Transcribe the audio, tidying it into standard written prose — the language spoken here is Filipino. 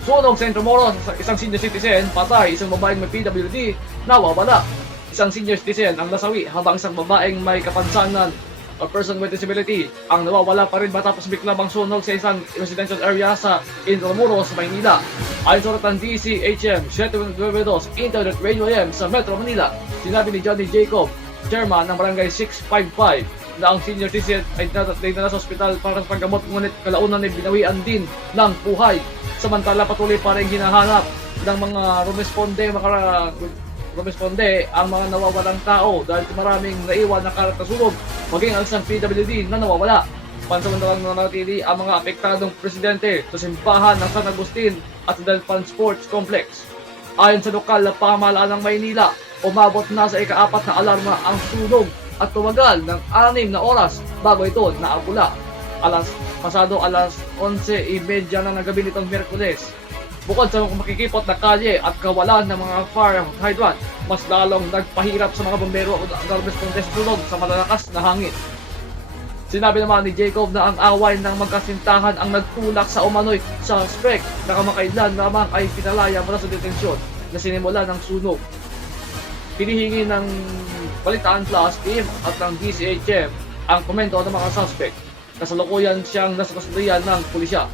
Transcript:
Sunog sa Intramuros, isang senior citizen, patay, isang babaeng may PWD, nawawala. Isang senior citizen ang nasawi habang isang babaeng may kapansanan o person with disability ang nawawala pa rin matapos biglang sunog sa isang residential area sa Intramuros, Maynila. Ayon sa ulat ng DCHM 792 Internet Radio AM sa Metro Manila, sinabi ni Johnny Jacob, chairman ng Barangay 655, na ang senior citizen ay dinala sa ospital para sa paggamot, ngunit kalaunan ay binawian din ng buhay. Samantala patuloy pa rin hinahanap ng mga rumesponde ang mga nawawalang tao dahil maraming naiwan na karat na sunog, maging ang isang PWD na nawawala. Pansamantalang nanatili ang mga apektadong presidente sa simbahan ng San Agustin at sa Delpan Sports Complex. Ayon sa lokal na pamahalaan ng Maynila, umabot na sa ika-4 na alarma ang sunog at tumagal ng 6 na oras bago ito naapula. Pasado alas 11:30 na ng gabi nitong Miyerkules. Bukod sa makikipot na kalye at kawalan ng mga fire hydrant, mas lalong nagpahirap sa mga bombero ang responde sa sunog sa malalakas na hangin. Sinabi naman ni Jacob na ang away ng magkasintahan ang nagtulak sa umano'y suspect na kamakailan lamang ay pinalaya mula sa detensyon na sinimula ng sunog. Hinihingi ng Balitaan Plus team at ng DCHM ang komento ng mga suspect. Kasalukuyan siyang nasa kustodiyan ng pulisya.